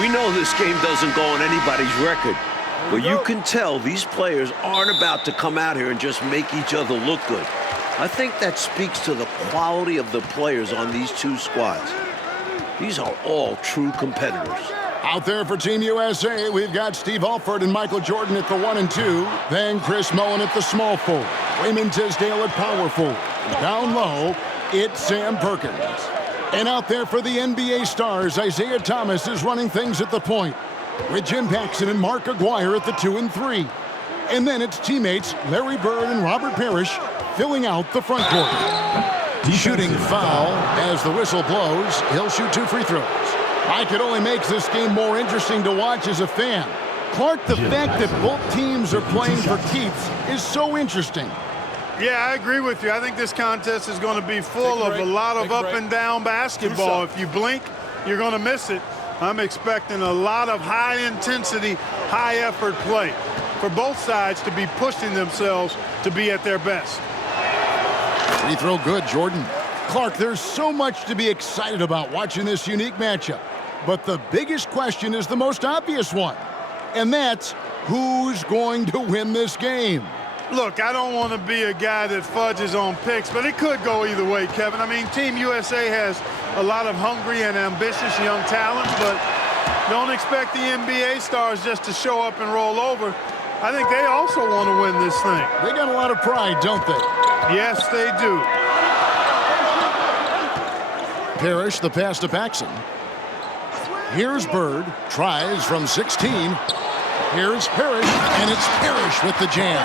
We know this game doesn't go on anybody's record, but you can tell these players aren't about to come out here and just make each other look good. I think that speaks to the quality of the players on these two squads. These are all true competitors. Out there for Team USA, we've got Steve Alford and Michael Jordan at the 1 and 2. Then Chris Mullin at the small forward. Raymond Tisdale at power forward. Down low, it's Sam Perkins. And out there for the NBA stars, Isaiah Thomas is running things at the point, with Jim Paxson and Mark Aguirre at the 2 and 3. And then it's teammates Larry Bird and Robert Parrish filling out the front court. Shooting foul as the whistle blows. He'll shoot 2 free throws. I could only make this game more interesting to watch as a fan. Clark, the fact that both teams are playing for keeps is so interesting. Yeah, I agree with you. I think this contest is going to be full of a lot of up and down basketball. If you blink, you're going to miss it. I'm expecting a lot of high-intensity, high-effort play for both sides to be pushing themselves to be at their best. Free throw good, Jordan. Clark, there's so much to be excited about watching this unique matchup. But the biggest question is the most obvious one, and that's who's going to win this game? Look, I don't want to be a guy that fudges on picks, but it could go either way, Kevin. I mean, Team USA has a lot of hungry and ambitious young talent, but don't expect the NBA stars just to show up and roll over. I think they also want to win this thing. They got a lot of pride, don't they? Yes, they do. Parrish, the pass to Paxson. Here's Bird, tries from 16. Here's Parrish, and it's Parrish with the jam.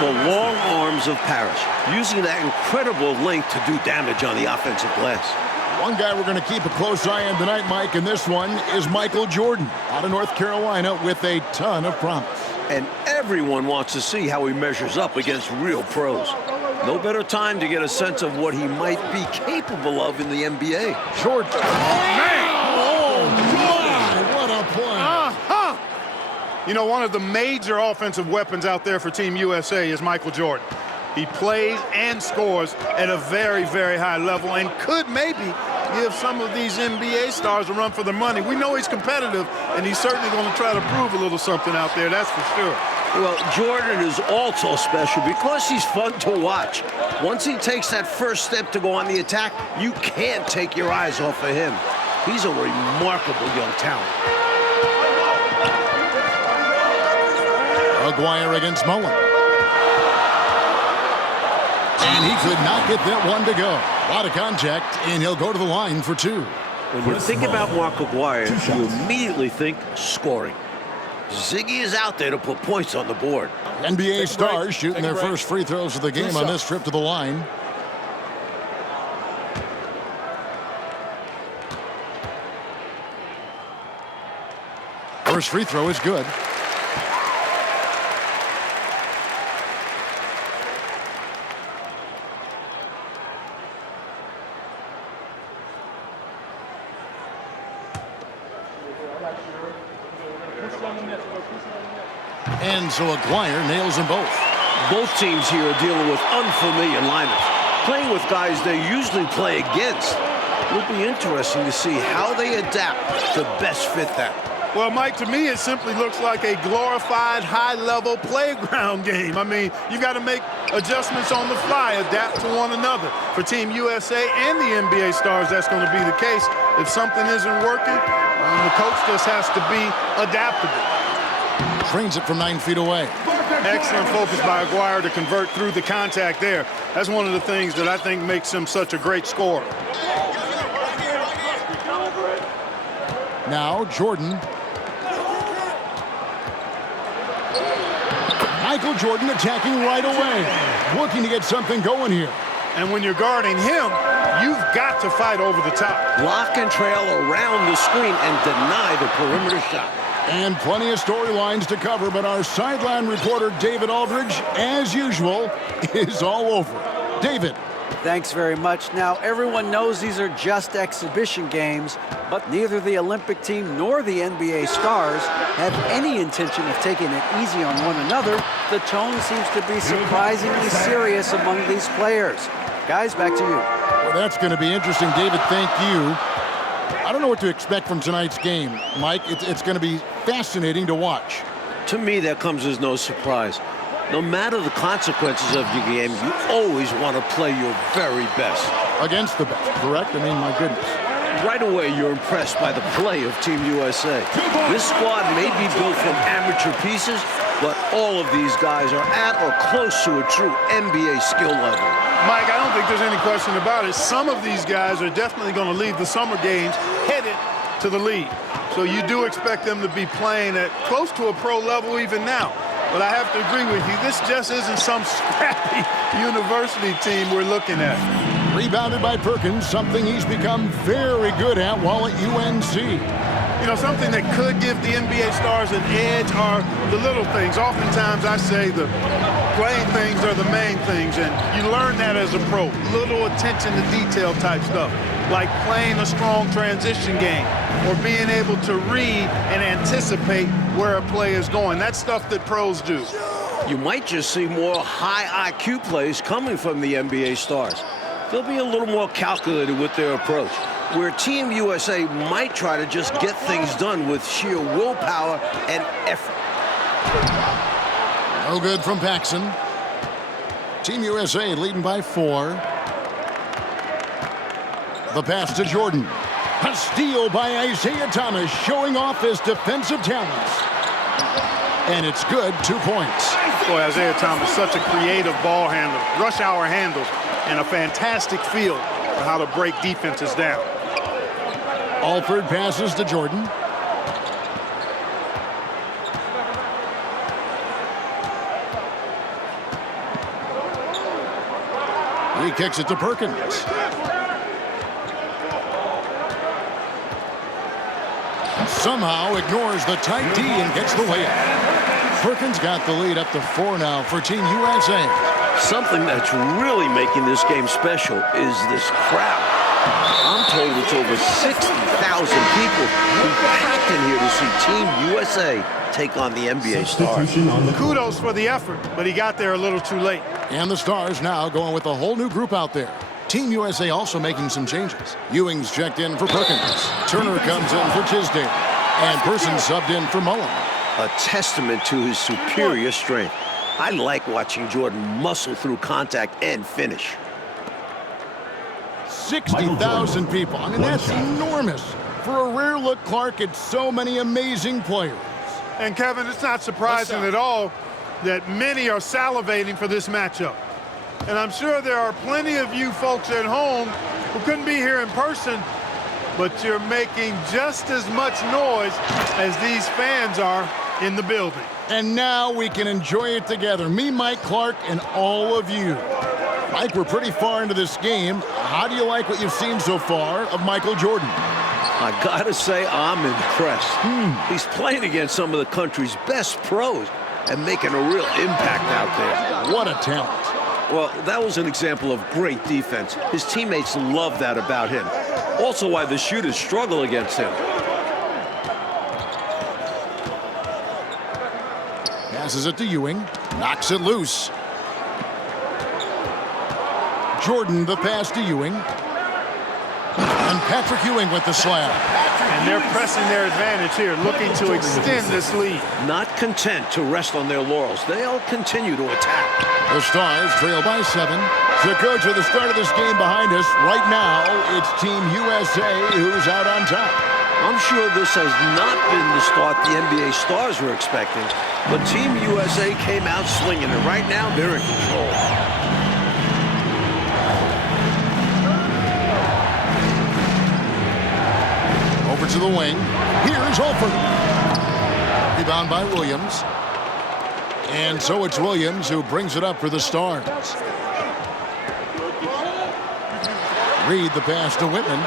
The long arms of Parrish, using that incredible length to do damage on the offensive glass. One guy we're going to keep a close eye on tonight, Mike, and this one is Michael Jordan out of North Carolina with a ton of promise. And everyone wants to see how he measures up against real pros. No better time to get a sense of what he might be capable of in the NBA. Jordan. Oh, man! Oh, my! What a play! You know, one of the major offensive weapons out there for Team USA is Michael Jordan. He plays and scores at a very, very high level and could maybe give some of these NBA stars a run for their money. We know he's competitive, and he's certainly going to try to prove a little something out there, that's for sure. Well, Jordan is also special because he's fun to watch. Once he takes that first step to go on the attack, you can't take your eyes off of him. He's a remarkable young talent. Aguirre against Mullin. And he could not get that one to go. A lot of contact, and he'll go to the line for 2. When you think about Mark Aguirre, you immediately think scoring. Ziggy is out there to put points on the board. NBA stars shooting their first free throws of the game on this trip to the line. First free throw is good. And so Aguirre nails them both. Both teams here are dealing with unfamiliar lineups, playing with guys they usually play against. It'll be interesting to see how they adapt to best fit that. Well, Mike, to me, it simply looks like a glorified high-level playground game. I mean, you got to make adjustments on the fly, adapt to one another. For Team USA and the NBA stars, that's going to be the case. If something isn't working, the coach just has to be adaptable. Trains it from 9 feet away. Excellent focus by Aguirre to convert through the contact there. That's one of the things that I think makes him such a great scorer. Now Jordan. Michael Jordan attacking right away. Looking to get something going here. And when you're guarding him, you've got to fight over the top. Lock and trail around the screen and deny the perimeter shot. And plenty of storylines to cover, but our sideline reporter, David Aldridge, as usual, is all over. David. Thanks very much. Now, everyone knows these are just exhibition games, but neither the Olympic team nor the NBA stars have any intention of taking it easy on one another. The tone seems to be surprisingly serious among these players. Guys, back to you. Well, that's going to be interesting, David. Thank you. I don't know what to expect from tonight's game, Mike. It's going to be fascinating to watch. To me, that comes as no surprise. No matter the consequences of your game, you always want to play your very best. Against the best, correct? I mean, my goodness. Right away, you're impressed by the play of Team USA. This squad may be built from amateur pieces, but all of these guys are at or close to a true NBA skill level. Mike, I don't think there's any question about it. Some of these guys are definitely going to leave the summer games headed to the league. So you do expect them to be playing at close to a pro level even now. But I have to agree with you, this just isn't some scrappy university team we're looking at. Rebounded by Perkins, something he's become very good at while at UNC. You know, something that could give the NBA stars an edge are the little things. Oftentimes I say the playing things are the main things, and you learn that as a pro. Little attention to detail type stuff, like playing a strong transition game or being able to read and anticipate where a play is going. That's stuff that pros do. You might just see more high IQ plays coming from the NBA stars. They'll be a little more calculated with their approach, where Team USA might try to just get things done with sheer willpower and effort. No good from Paxson. Team USA leading by 4. The pass to Jordan. A steal by Isaiah Thomas, showing off his defensive talents. And it's good, 2 points. Boy, Isaiah Thomas, such a creative ball handler. Rush hour handles and a fantastic feel for how to break defenses down. Alford passes to Jordan. He kicks it to Perkins. Somehow ignores the tight D and gets the layup. Perkins got the lead up to 4 now for Team USA. Something that's really making this game special is this crowd. I'm told it's over 60,000 people who packed in here to see Team USA take on the NBA stars. Kudos for the effort, but he got there a little too late. And the Stars now going with a whole new group out there. Team USA also making some changes. Ewing's checked in for Perkins. Turner comes in for Tisdale. And Person subbed in for Mullen. A testament to his superior strength. I like watching Jordan muscle through contact and finish. 60,000 people. I mean, that's enormous. For a rare look, Clark, it's so many amazing players. And Kevin, it's not surprising at all that many are salivating for this matchup. And I'm sure there are plenty of you folks at home who couldn't be here in person, but you're making just as much noise as these fans are in the building. And now we can enjoy it together. Me, Mike Clark, and all of you. Mike, we're pretty far into this game. How do you like what you've seen so far of Michael Jordan? I gotta say, I'm impressed. He's playing against some of the country's best pros and making a real impact out there. What a talent. Well, that was an example of great defense. His teammates love that about him. Also why the shooters struggle against him. Passes it to Ewing. Knocks it loose. Jordan the pass to Ewing. And Patrick Ewing with the slam. And they're pressing their advantage here, looking to extend this lead. Not content to rest on their laurels. They'll continue to attack. The Stars trail by 7. So, Coach, with the start of this game behind us, right now, it's Team USA who's out on top. I'm sure this has not been the start the NBA stars were expecting, but Team USA came out swinging, and right now they're in control. Over to the wing. Here's Alford. Rebound by Williams. And so it's Williams who brings it up for the Stars. Reed the pass to Whitman.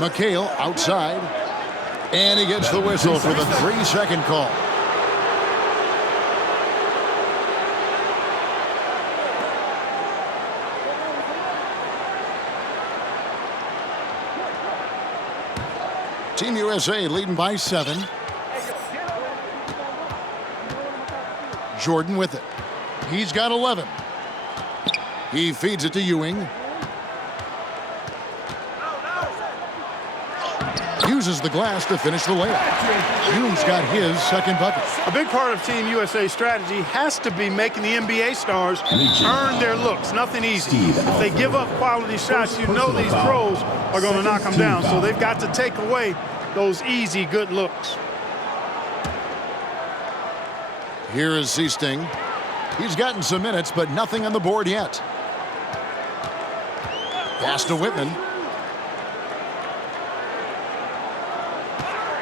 McHale outside. And he gets the whistle for the 3-second call. Team USA leading by 7. Jordan with it. He's got 11. He feeds it to Ewing. uses the glass to finish the layup. Ewing's got his second bucket. A big part of Team USA's strategy has to be making the NBA stars earn their looks. Nothing easy. If they give up quality shots, you know these pros are going to knock them down. So they've got to take away those easy, good looks. Here is Seasting. He's gotten some minutes, but nothing on the board yet. Pass to Whitman.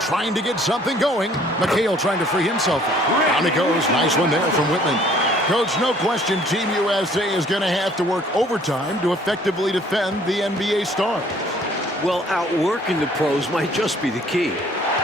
Trying to get something going. McHale trying to free himself. Down it goes. Nice one there from Whitman. Coach, no question Team USA is going to have to work overtime to effectively defend the NBA stars. Well, outworking the pros might just be the key.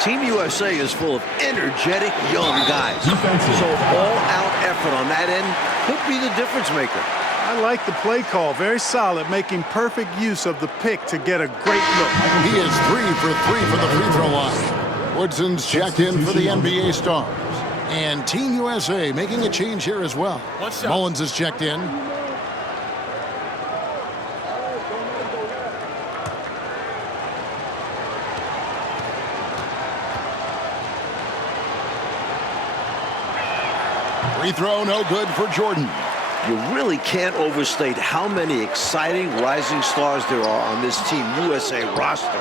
Team USA is full of energetic young guys. So all-out effort on that end could be the difference maker. I like the play call. Very solid, making perfect use of the pick to get a great look. He is 3 for 3 from the free throw line. Woodson's checked in for the NBA stars. And Team USA making a change here as well. Mullins is checked in. Free throw, no good for Jordan. You really can't overstate how many exciting rising stars there are on this Team USA roster.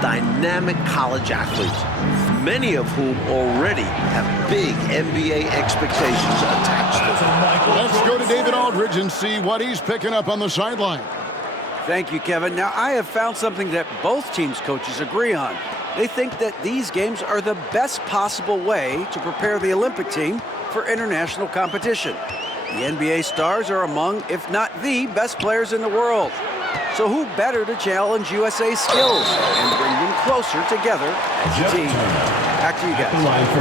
Dynamic college athletes, many of whom already have big NBA expectations attached to them. Let's go to David Aldridge and see what he's picking up on the sideline. Thank you, Kevin. Now, I have found something that both teams' coaches agree on. They think that these games are the best possible way to prepare the Olympic team for international competition. The NBA stars are among, if not the, best players in the world. So who better to challenge USA's skills and bring them closer together as a team? Back to you guys.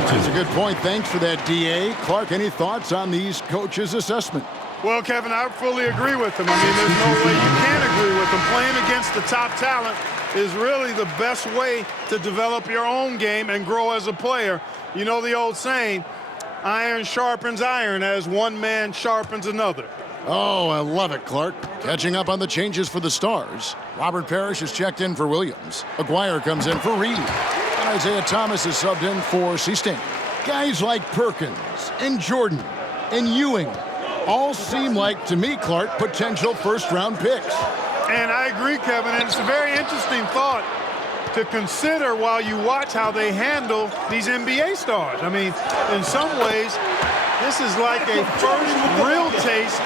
That's a good point. Thanks for that, D.A. Clark, any thoughts on these coaches' assessment? Well, Kevin, I fully agree with them. I mean, there's no way you can agree with them. Playing against the top talent is really the best way to develop your own game and grow as a player. You know the old saying, iron sharpens iron as one man sharpens another. Oh, I love it, Clark. Catching up on the changes for the Stars. Robert Parrish is checked in for Williams. Aguirre comes in for Reale. And Isaiah Thomas is subbed in for Seasting. Guys like Perkins and Jordan and Ewing all seem like, to me, Clark, potential first-round picks. And I agree, Kevin, and it's a very interesting thought to consider while you watch how they handle these NBA stars. I mean, in some ways, this is like a first real taste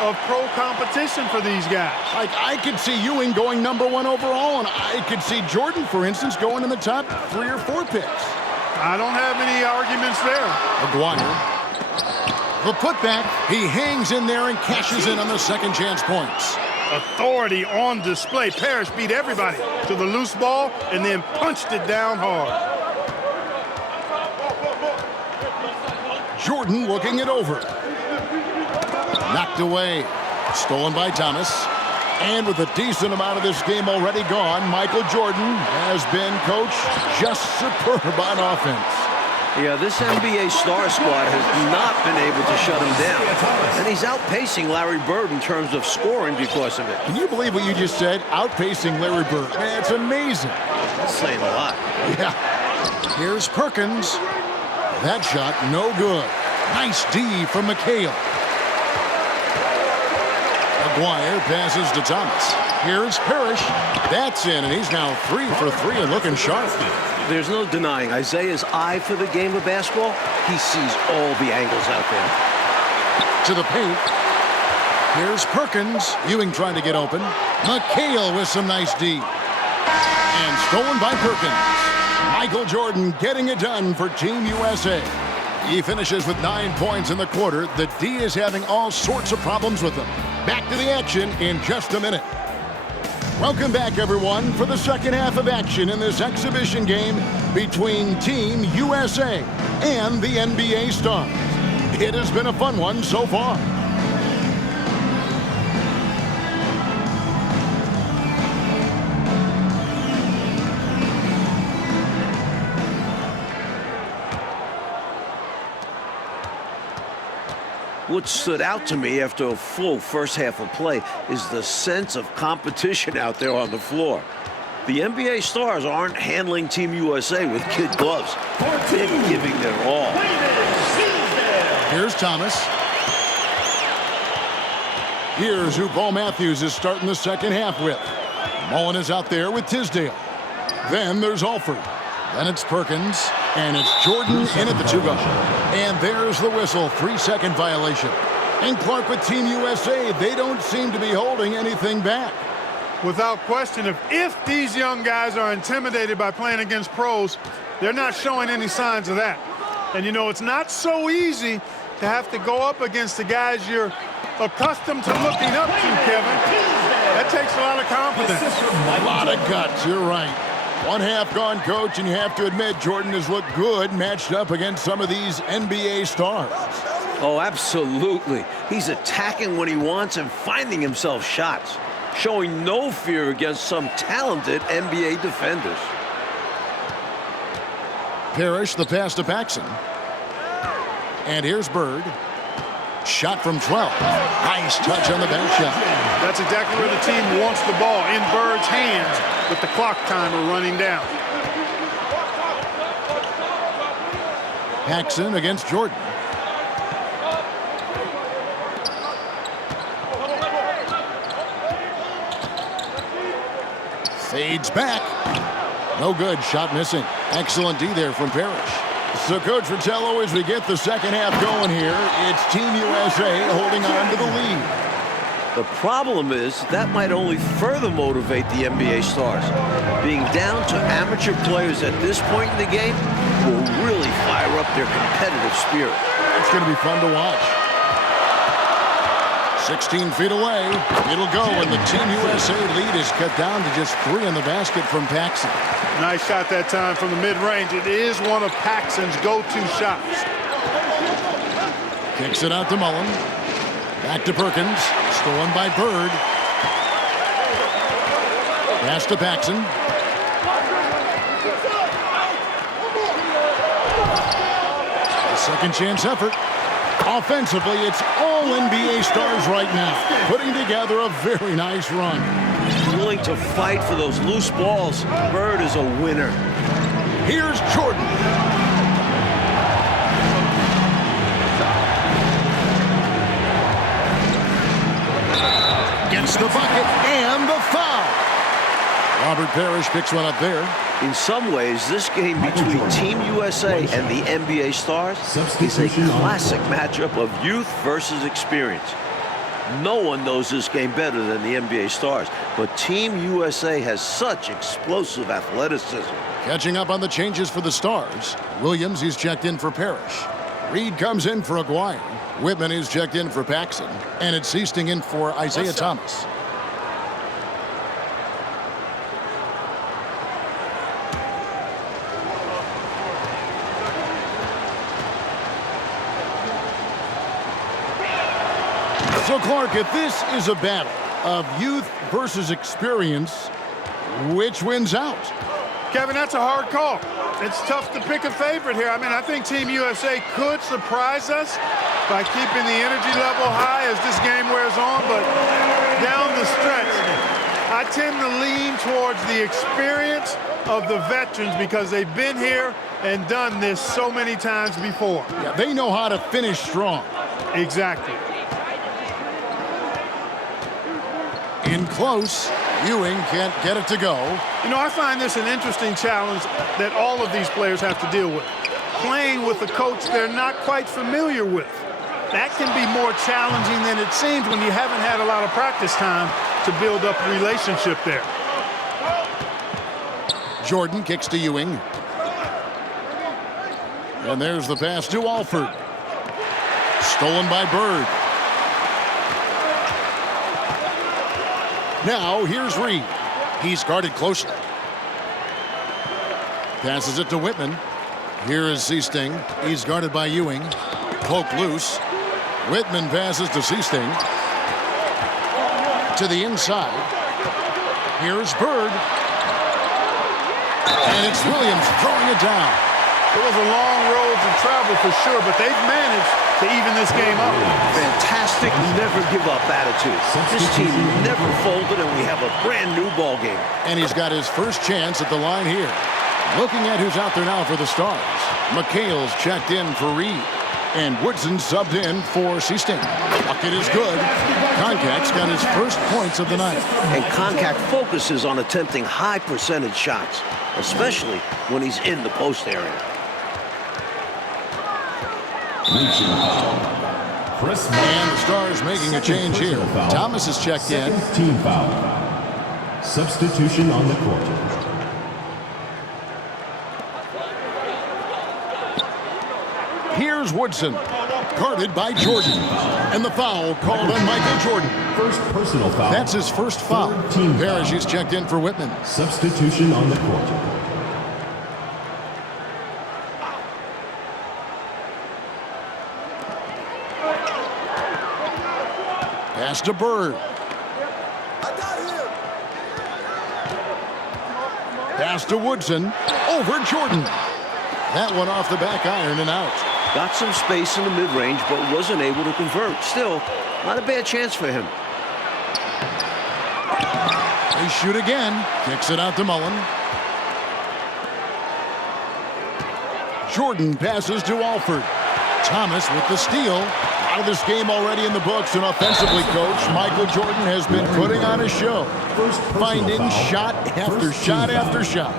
of pro competition for these guys. Like, I could see Ewing going #1 overall, and I could see Jordan, for instance, going in the top 3 or 4 picks. I don't have any arguments there. Aguirre. The putback. He hangs in there and cashes in on the second chance points. Authority on display. Parrish beat everybody to the loose ball and then punched it down hard. Jordan looking it over. Knocked away. Stolen by Thomas. And with a decent amount of this game already gone, Michael Jordan has been, coach, just superb on offense. Yeah, this NBA star squad has not been able to shut him down. And he's outpacing Larry Bird in terms of scoring because of it. Can you believe what you just said? Outpacing Larry Bird. Man, it's amazing. That's saying a lot. Yeah. Here's Perkins. That shot, no good. Nice D from McHale. Aguirre passes to Thomas. Here's Parrish. That's in, and he's now 3 for 3 and looking sharp. There's no denying Isaiah's eye for the game of basketball. He sees all the angles out there. To the paint. Here's Perkins. Ewing trying to get open. McHale with some nice D. And stolen by Perkins. Michael Jordan getting it done for Team USA. He finishes with 9 points in the quarter. The D is having all sorts of problems with him. Back to the action in just a minute. Welcome back, everyone, for the second half of action in this exhibition game between Team USA and the NBA Stars. It has been a fun one so far. What stood out to me after a full first half of play is the sense of competition out there on the floor. The NBA stars aren't handling Team USA with kid gloves. They're giving their all. Here's Thomas. Here's who Paul Matthews is starting the second half with. Mullen is out there with Tisdale. Then there's Alford. Then it's Perkins. And it's Jordan in at the 2-go. And there's the whistle. 3-second violation. And Clark with Team USA, they don't seem to be holding anything back. Without question, if these young guys are intimidated by playing against pros, they're not showing any signs of that. And, you know, it's not so easy to have to go up against the guys you're accustomed to looking up to, Kevin. That takes a lot of confidence. A lot of guts, you're right. One half gone, Coach, and you have to admit Jordan has looked good matched up against some of these NBA stars. Oh, absolutely. He's attacking when he wants and finding himself shots, showing no fear against some talented NBA defenders. Parrish, the pass to Paxson. And here's Bird. Shot from 12. Nice touch on the bank shot. That's exactly where the team wants the ball, in Bird's hands, with the clock timer running down. Paxson against Jordan. Fades back. No good. Shot missing. Excellent D there from Parrish. So, Coach Fratello, as we get the second half going here, it's Team USA holding on to the lead. The problem is that might only further motivate the NBA stars. Being down to amateur players at this point in the game will really fire up their competitive spirit. It's going to be fun to watch. 16 feet away. It'll go, and the Team USA lead is cut down to just 3 in the basket from Paxson. Nice shot that time from the mid-range. It is one of Paxson's go-to shots. Kicks it out to Mullen. Back to Perkins. Stolen by Bird. Pass to Paxson. A second chance effort. Offensively, it's all NBA stars right now, putting together a very nice run. Willing to fight for those loose balls. Bird is a winner. Here's Jordan. Gets the bucket and the foul. Robert Parrish picks one up there. In some ways, this game between Team USA and the NBA stars is a classic matchup of youth versus experience. No one knows this game better than the NBA stars, but Team USA has such explosive athleticism. Catching up on the changes for the stars. Williams is checked in for Parrish. Reed comes in for Aguirre. Whitman is checked in for Paxson. And it's Seasting in for Isaiah Thomas. So, Clark, if this is a battle of youth versus experience, which wins out? Kevin, that's a hard call. It's tough to pick a favorite here. I mean, I think Team USA could surprise us by keeping the energy level high as this game wears on, but down the stretch, I tend to lean towards the experience of the veterans because they've been here and done this so many times before. Yeah, they know how to finish strong. Exactly. In close, Ewing can't get it to go. You know, I find this an interesting challenge that all of these players have to deal with. Playing with a coach they're not quite familiar with. That can be more challenging than it seems when you haven't had a lot of practice time to build up a relationship there. Jordan kicks to Ewing. And there's the pass to Alford. Stolen by Bird. Now, here's Reed. He's guarded closely. Passes it to Whitman. Here is Seasting. He's guarded by Ewing. Poke loose. Whitman passes to Seasting. To the inside. Here's Bird. And it's Williams throwing it down. It was a long road to travel for sure, but they've managed to even this game up. Fantastic never-give-up attitude. This team never folded, and we have a brand-new ball game. And he's got his first chance at the line here. Looking at who's out there now for the Stars. McHale's checked in for Reale. And Woodson subbed in for Seaston. Bucket is good. Koncak's got his first points of the night. And Koncak focuses on attempting high-percentage shots, especially when he's in the post area. And the Stars making a change here. Thomas is checked in. Team foul. Substitution on the court. Here's Woodson, guarded by Jordan. And the foul called on Michael Jordan. First personal foul. That's his first foul. Parrish is checked in for Whitman. Substitution on the court. Pass to Bird. Pass to Woodson. Over Jordan. That one off the back iron and out. Got some space in the mid-range, but wasn't able to convert. Still, not a bad chance for him. They shoot again. Kicks it out to Mullen. Jordan passes to Alford. Thomas with the steal. Out of this game already in the books, and offensively, Coach, Michael Jordan has been putting on a show. Finding shot after shot after shot.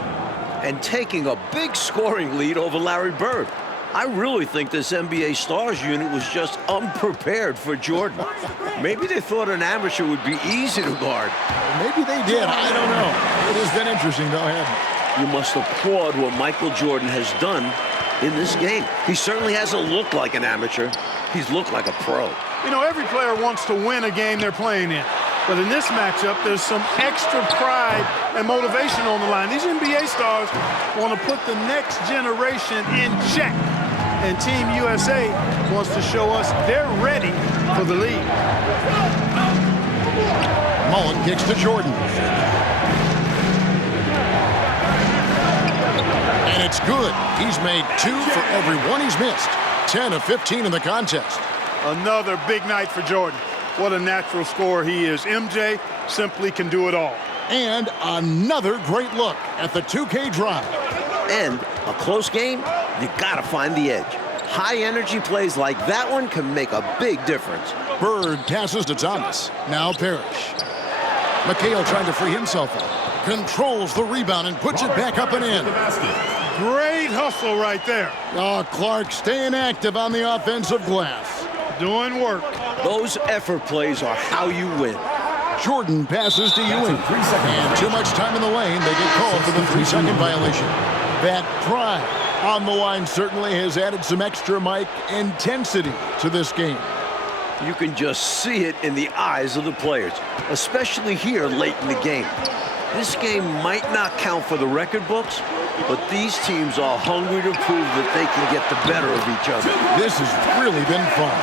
And taking a big scoring lead over Larry Bird. I really think this NBA Stars unit was just unprepared for Jordan. Maybe they thought an amateur would be easy to guard. Maybe they did. I don't know. It has been interesting. Go ahead. You must applaud what Michael Jordan has done in this game. He certainly hasn't looked like an amateur. He's looked like a pro. You know, every player wants to win a game they're playing in. But in this matchup, there's some extra pride and motivation on the line. These NBA stars want to put the next generation in check. And Team USA wants to show us they're ready for the lead. Mullen kicks to Jordan. And it's good. He's made 2 for every one he's missed. 10 of 15 in the contest. Another big night for Jordan. What a natural scorer he is. MJ simply can do it all. And another great look at the 2K drive. And a close game, you gotta find the edge. High energy plays like that one can make a big difference. Bird passes to Thomas. Now Parrish. McHale trying to free himself up. Controls the rebound and puts it back up and in. Great hustle right there. Oh, Clark staying active on the offensive glass. Doing work. Those effort plays are how you win. Jordan passes to Ewing. And too much time in the lane. They get called for the 3-second violation. That pride on the line certainly has added some extra mic intensity to this game. You can just see it in the eyes of the players, especially here late in the game. This game might not count for the record books, but these teams are hungry to prove that they can get the better of each other. This has really been fun.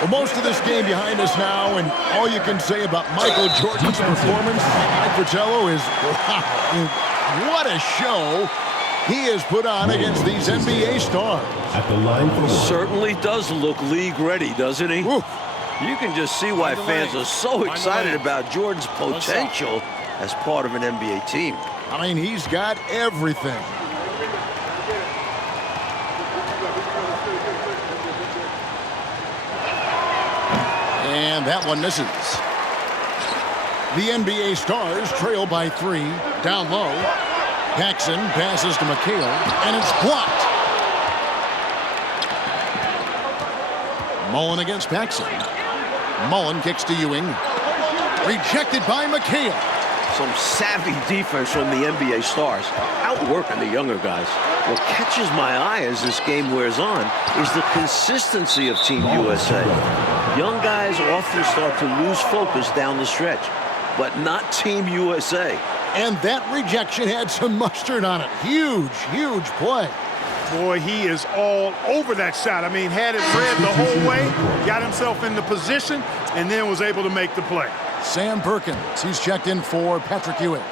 Well, most of this game behind us now, and all you can say about Michael Jordan's performance, Mike Fratello, is wow. What a show he has put on against these NBA stars. At the line for one. Certainly does look league ready, doesn't he? Oof. You can just see why fans are so excited about Jordan's potential as part of an NBA team. I mean, he's got everything. And that one misses. The NBA Stars trail by 3. Down low. Paxson passes to McHale, and it's blocked. Mullen against Paxson. Mullen kicks to Ewing. Rejected by McHale. Some savvy defense from the NBA Stars, outworking the younger guys. What catches my eye as this game wears on is the consistency of Team USA. Young guys often start to lose focus down the stretch, but not Team USA. And that rejection had some mustard on it. Huge, huge play. Boy, he is all over that shot. I mean, had it read the whole way, got himself in the position, and then was able to make the play. Sam Perkins, he's checked in for Patrick Ewing.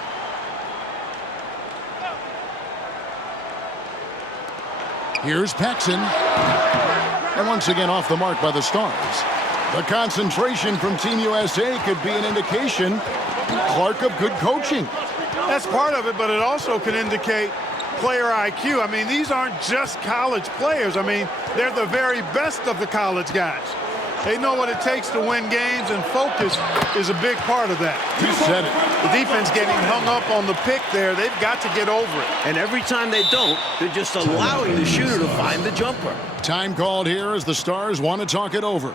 Here's Paxson. And once again off the mark by the Stars. The concentration from Team USA could be an indication, Clark, of good coaching. That's part of it, but it also can indicate player IQ. I mean, these aren't just college players. I mean, they're the very best of the college guys. They know what it takes to win games, and focus is a big part of that. You said it. The defense getting hung up on the pick there, they've got to get over it. And every time they don't, they're just allowing the shooter to find the jumper. Time called here as the Stars want to talk it over.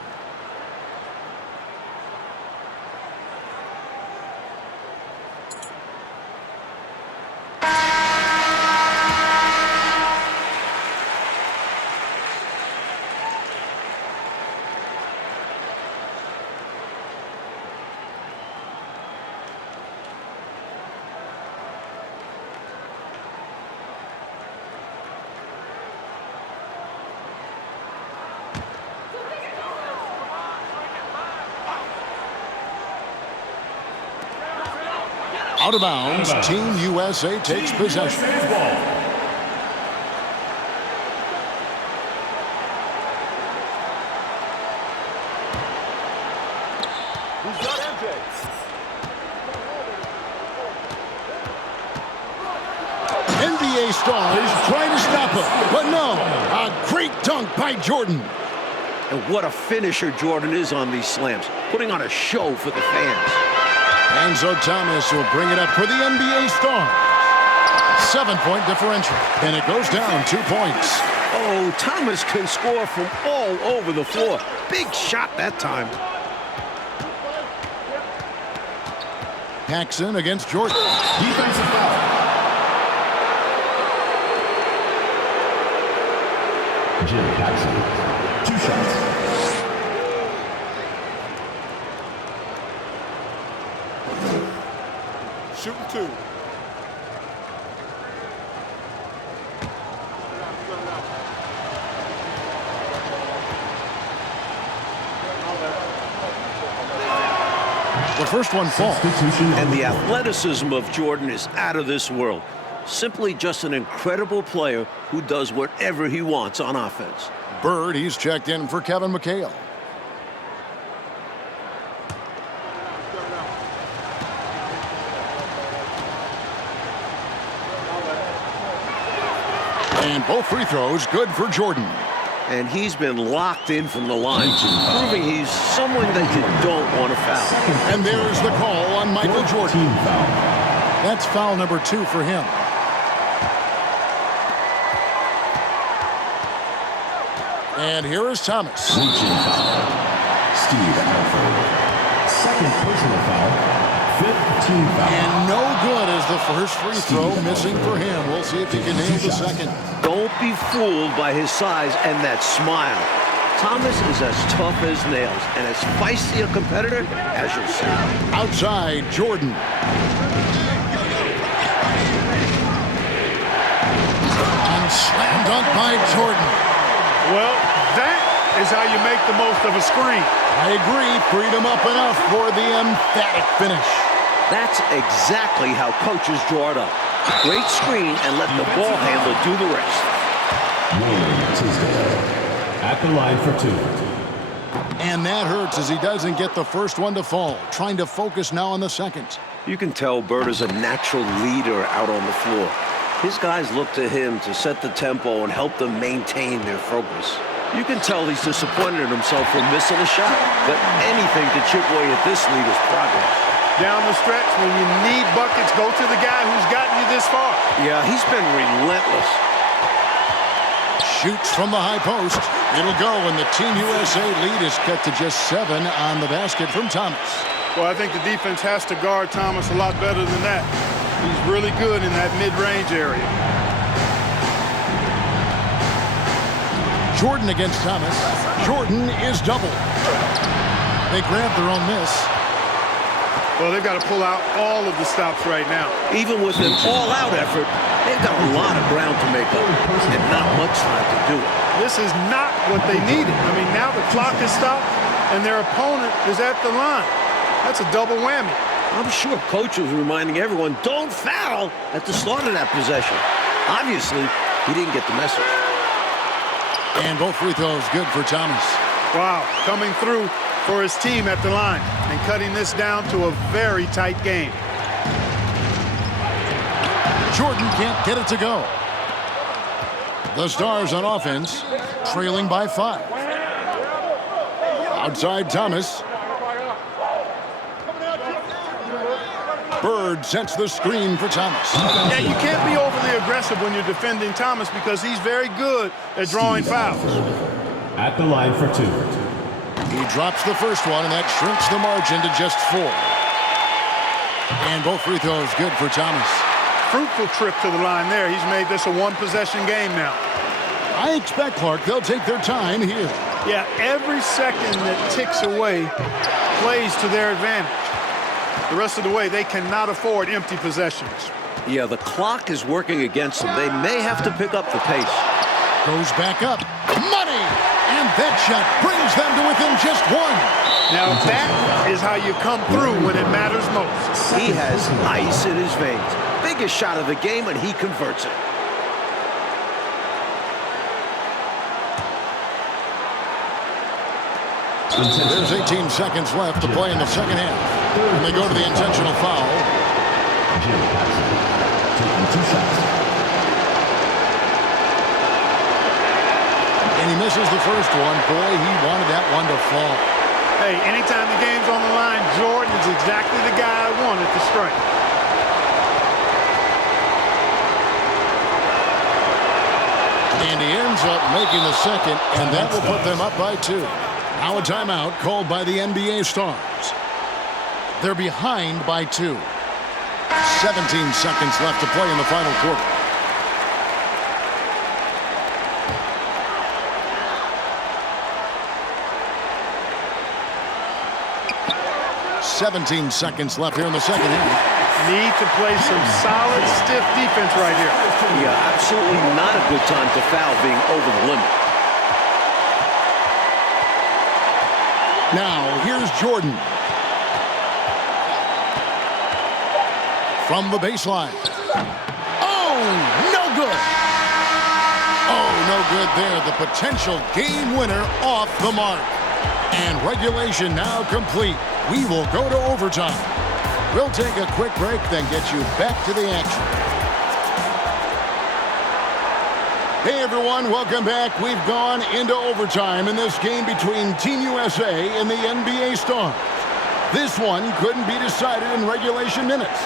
Out of bounds, Team USA takes possession. NBA stars trying to stop him, but no, a great dunk by Jordan. And what a finisher Jordan is on these slams, putting on a show for the fans. And so Thomas will bring it up for the NBA Stars. 7-point differential, and it goes down 2 points. Oh, Thomas can score from all over the floor. Big shot that time. Paxson against Jordan. Defensive foul. Jim Paxson. 2 shots. Shooting 2. The first one falls. And the athleticism of Jordan is out of this world. Simply just an incredible player who does whatever he wants on offense. Bird, he's checked in for Kevin McHale. And both free throws good for Jordan. And he's been locked in from the line, proving he's someone that you don't want to foul. And there's the call on Michael Jordan. That's foul number 2 for him. And here is Thomas. Reaching foul. Steve Alford. Second personal foul. 5th team foul. And no good as the first free throw missing for him. We'll see if he can nail the second. Don't be fooled by his size and that smile. Thomas is as tough as nails and as feisty a competitor as you'll see. Outside, Jordan. And slam dunk by Jordan. Well, that is how you make the most of a screen. I agree. Freed him up enough for the emphatic finish. That's exactly how coaches draw it up. Great screen and let the ball handler do the rest. William Tisdale at the line for 2. And that hurts as he doesn't get the first one to fall. Trying to focus now on the second. You can tell Bird is a natural leader out on the floor. His guys look to him to set the tempo and help them maintain their focus. You can tell he's disappointed in himself for missing a shot, but anything to chip away at this lead is progress. Down the stretch, when you need buckets, go to the guy who's gotten you this far. Yeah, he's been relentless. Shoots from the high post. It'll go, and the Team USA lead is cut to just 7 on the basket from Thomas. Well, I think the defense has to guard Thomas a lot better than that. He's really good in that mid-range area. Jordan against Thomas. Jordan is doubled. They grab their own miss. Well, they've got to pull out all of the stops right now. Even with an all-out effort, they've got a lot of ground to make up and not much time to do it. This is not what they needed. I mean, now the clock is stopped and their opponent is at the line. That's a double whammy. I'm sure coach was reminding everyone, don't foul at the start of that possession. Obviously, he didn't get the message. And both free throws good for Thomas. Wow, coming through for his team at the line and cutting this down to a very tight game. Jordan can't get it to go. The Stars on offense, trailing by 5. Outside Thomas. Bird sets the screen for Thomas. Yeah, you can't be overly aggressive when you're defending Thomas because he's very good at drawing fouls. At the line for 2. He drops the first one, and that shrinks the margin to just 4. And both free throws good for Thomas. Fruitful trip to the line there. He's made this a one-possession game now. I expect, Clark, they'll take their time here. Yeah, every second that ticks away plays to their advantage. The rest of the way, they cannot afford empty possessions. Yeah, the clock is working against them. They may have to pick up the pace. Goes back up. Money! And that shot brings them to within just 1. Now that is how you come through when it matters most. He has ice in his veins. Biggest shot of the game, and he converts it. There's 18 seconds left to play in the second half. And they go to the intentional foul. Taking 2 shots. And he misses the first one. Boy, he wanted that one to fall. Hey, anytime the game's on the line, Jordan is exactly the guy I wanted to strike. And he ends up making the second, and that will put them up by 2. Now a timeout called by the NBA Stars. They're behind by 2. 17 seconds left to play in the final quarter. .17 seconds left here in the second half. Need to play some solid, stiff defense right here. Yeah, absolutely not a good time to foul being over the limit. Now, here's Jordan. From the baseline. Oh, no good. Oh, no good there. The potential game winner off the mark. And regulation now complete. We will go to overtime. We'll take a quick break, then get you back to the action. Hey, everyone. Welcome back. We've gone into overtime in this game between Team USA and the NBA Stars. This one couldn't be decided in regulation minutes.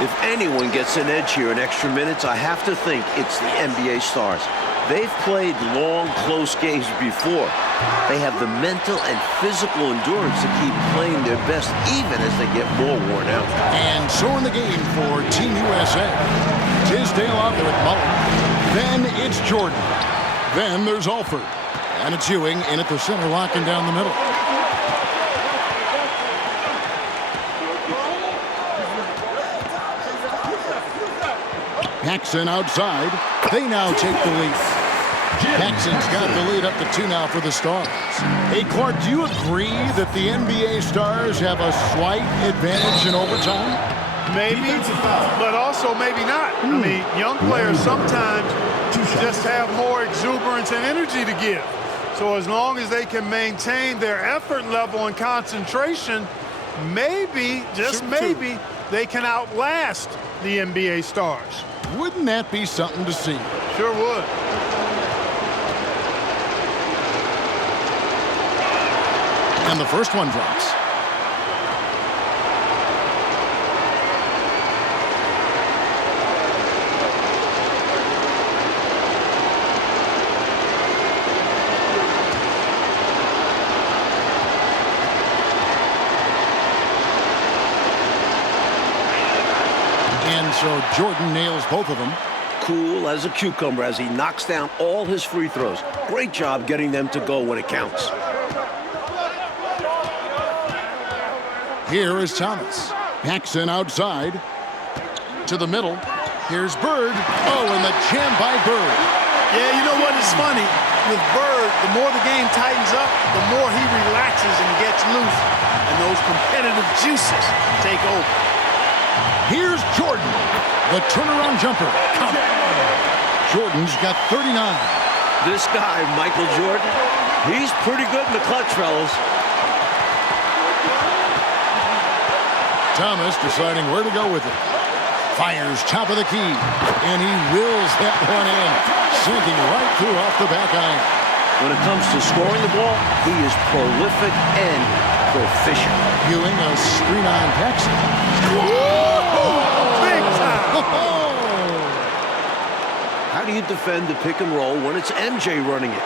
If anyone gets an edge here in extra minutes, I have to think it's the NBA Stars. They've played long, close games before. They have the mental and physical endurance to keep playing their best even as they get more worn out. And so in the game for Team USA, Tisdale out there with Mullen. Then it's Jordan. Then there's Alford. And it's Ewing in at the center, locking down the middle. Paxson outside. They now take the lead. Paxson's got the lead up to 2 now for the Stars. Hey, Clark, do you agree that the NBA Stars have a slight advantage in overtime? Maybe, but also maybe not. I mean, young players sometimes just have more exuberance and energy to give. So as long as they can maintain their effort level and concentration, maybe, just maybe, they can outlast the NBA Stars. Wouldn't that be something to see? Sure would. And the first one drops. And so Jordan nails both of them. Cool as a cucumber as he knocks down all his free throws. Great job getting them to go when it counts. Here is Thomas. Paxson outside. To the middle. Here's Bird. Oh, and the jam by Bird. Yeah, you know what is funny? With Bird, the more the game tightens up, the more he relaxes and gets loose. And those competitive juices take over. Here's Jordan. The turnaround jumper. Count it. Jordan's got 39. This guy, Michael Jordan, he's pretty good in the clutch, fellas. Thomas deciding where to go with it. Fires top of the key. And he wills that one in. Sinking right through off the back iron. When it comes to scoring the ball, he is prolific and proficient. Ewing a screen on Paxson. Big time! How do you defend the pick and roll when it's MJ running it?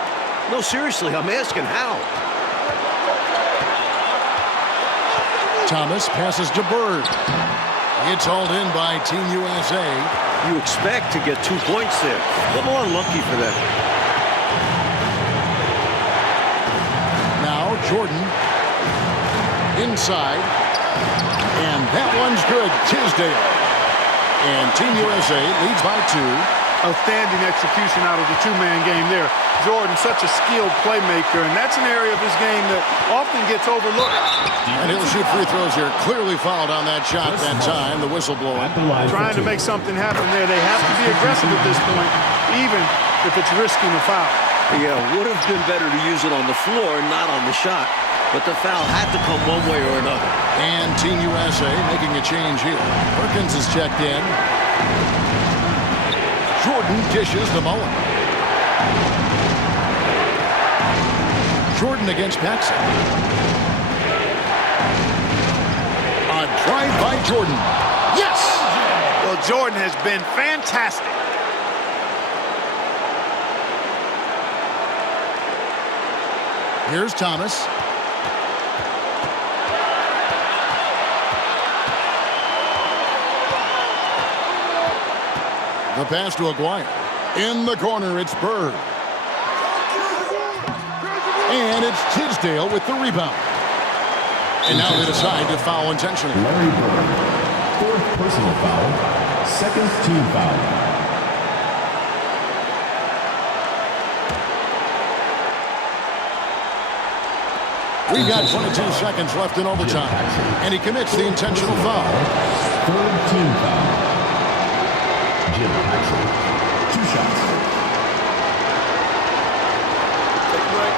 No, seriously, I'm asking how. Thomas passes to Bird. It's hauled in by Team USA. You expect to get 2 points there. A little unlucky for them. Now Jordan inside. And that one's good. Tisdale. And Team USA leads by 2. Outstanding execution out of the two-man game there. Jordan, such a skilled playmaker, and that's an area of his game that often gets overlooked. And he'll shoot free throws here. Clearly fouled on that shot that time. The whistle blowing. Trying to make something happen there. They have to be aggressive at this point, even if it's risking a foul. Yeah, would have been better to use it on the floor, not on the shot. But the foul had to come one way or another. And Team USA making a change here. Perkins is checked in. Jordan dishes to Mullen. Jordan against Paxson. A drive by Jordan. Yes! Well, Jordan has been fantastic. Here's Thomas. The pass to Aguirre. In the corner, it's Bird. And it's Tisdale with the rebound. And now they decide to foul intentionally. Larry Bird, 4th personal foul, 2nd team foul. We've got 22 seconds left in overtime. And he commits the intentional foul. 3rd team foul. Jim Paxson, 2 shots. Take a break.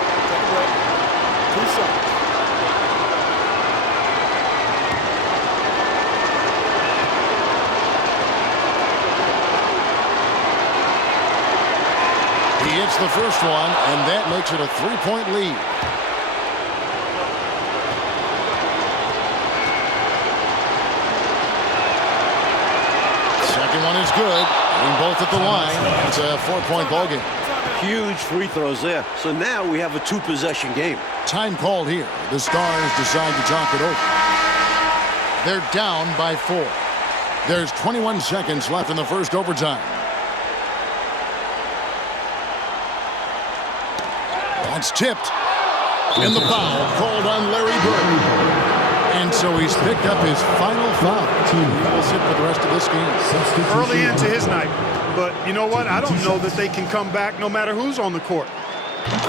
2 shots. He hits the first one, and that makes it a 3-point lead. Second one is good. Getting both at the line. It's a 4-point ball game. Huge free throws there. So now we have a 2-possession game. Time called here. The Stars decide to talk it over. They're down by 4. There's 21 seconds left in the first overtime. That's tipped. And the foul called on Larry Bird. And so he's picked up his final foul. He will sit for the rest of this game. Early into his night. But you know what? I don't know that they can come back no matter who's on the court.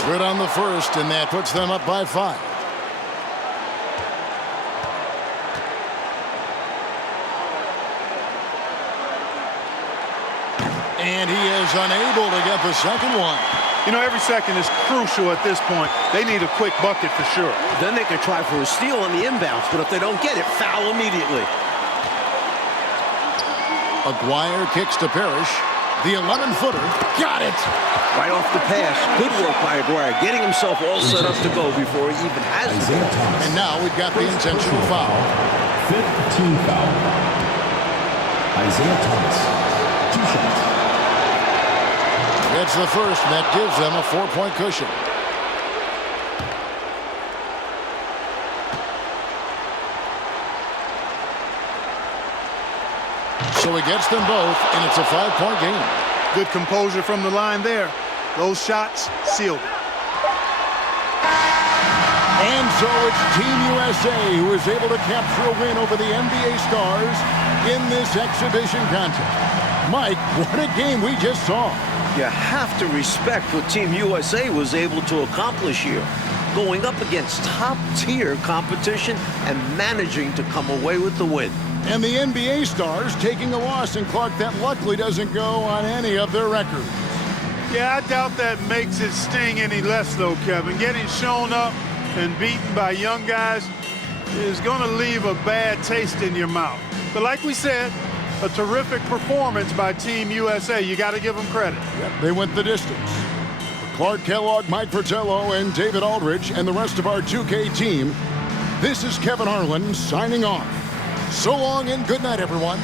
Good on the first, and that puts them up by 5. And he is unable to get the second one. You know, every second is crucial at this point. They need a quick bucket for sure. Then they can try for a steal on the inbounds, but if they don't get it, foul immediately. Aguirre kicks to Parrish. The 11-footer. Got it! Right off the pass. Good work by Aguirre, getting himself all set up to go before he even has it. Isaiah Thomas. And now we've got the intentional foul. 5th team foul. Isaiah Thomas, 2 shots. That's the first, and that gives them a 4-point cushion. So he gets them both, and it's a 5-point game. Good composure from the line there. Those shots sealed it. And so it's Team USA who is able to capture a win over the NBA Stars in this exhibition contest. Mike, what a game we just saw. You have to respect what Team USA was able to accomplish here. Going up against top-tier competition and managing to come away with the win. And the NBA stars taking a loss in Clark that luckily doesn't go on any of their records. Yeah, I doubt that makes it sting any less, though, Kevin. Getting shown up and beaten by young guys is going to leave a bad taste in your mouth. But like we said, a terrific performance by Team USA. You got to give them credit. Yep, they went the distance. For Clark Kellogg, Mike Fratello, and David Aldridge, and the rest of our 2K team, this is Kevin Harlan signing off. So long and good night, everyone.